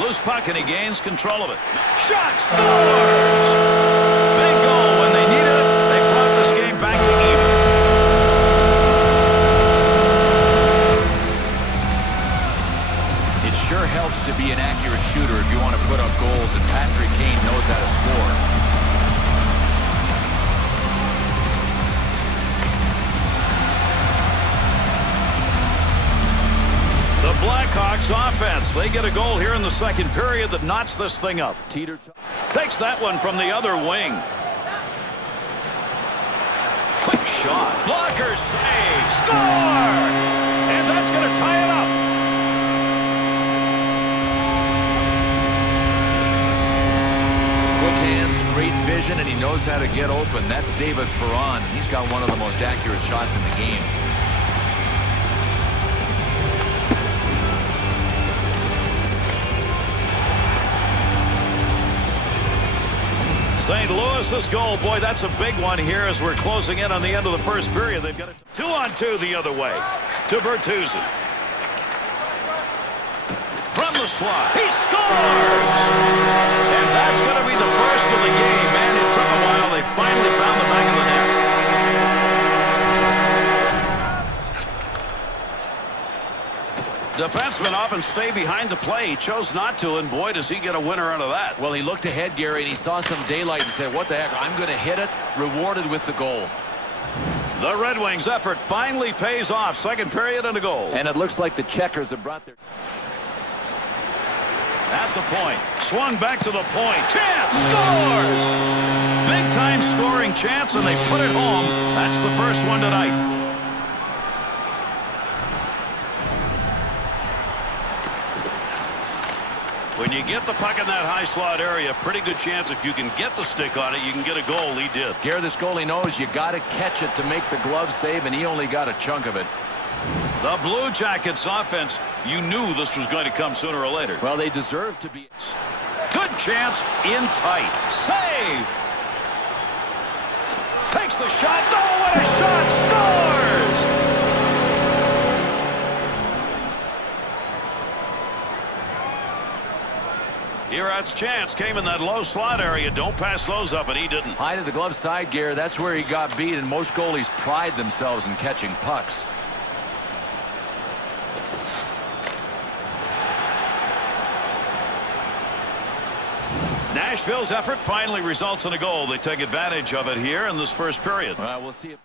Loose puck, and he gains control of it. Shot, scores! Big goal when they needed it. They brought this game back to even. It sure helps to be an accurate shooter if you want to put up goals, and Patrick Kane knows how to score. The Blackhawks offense. They get a goal here in the second period that knots this thing up. Teeter takes that one from the other wing. Quick shot. Blocker save. Score! And that's going to tie it up. Quick hands, great vision, and he knows how to get open. That's David Perron. He's got one of the most accurate shots in the game. St. Louis's goal. Boy, that's a big one here as we're closing in on the end of the first period. They've got it 2-on-2 the other way to Bertuzzi. From the slot. He scores! And that's going to be the first of the game. Man, it took a while. They finally found the back of the net. Defensemen often stay behind the play. He chose not to, and boy, does he get a winner out of that. Well, he looked ahead, Gary, and he saw some daylight and said, what the heck, I'm going to hit it, rewarded with the goal. The Red Wings' effort finally pays off. Second period and a goal. And it looks like the Checkers have brought their... At the point. Swung back to the point. Chance! Scores! Big-time scoring chance, and they put it home. That's the first one tonight. When you get the puck in that high slot area, pretty good chance if you can get the stick on it, you can get a goal. He did. Gary, this goalie knows you got to catch it to make the glove save, and he only got a chunk of it. The Blue Jackets offense, you knew this was going to come sooner or later. Well, they deserve to be. Good chance in tight. Save! Takes the shot. Oh, what a shot! Scores! Erat's chance came in that low slot area. Don't pass those up, and he didn't. High to the glove side, Gary. That's where he got beat, and most goalies pride themselves in catching pucks. Nashville's effort finally results in a goal. They take advantage of it here in this first period. Well, we'll see if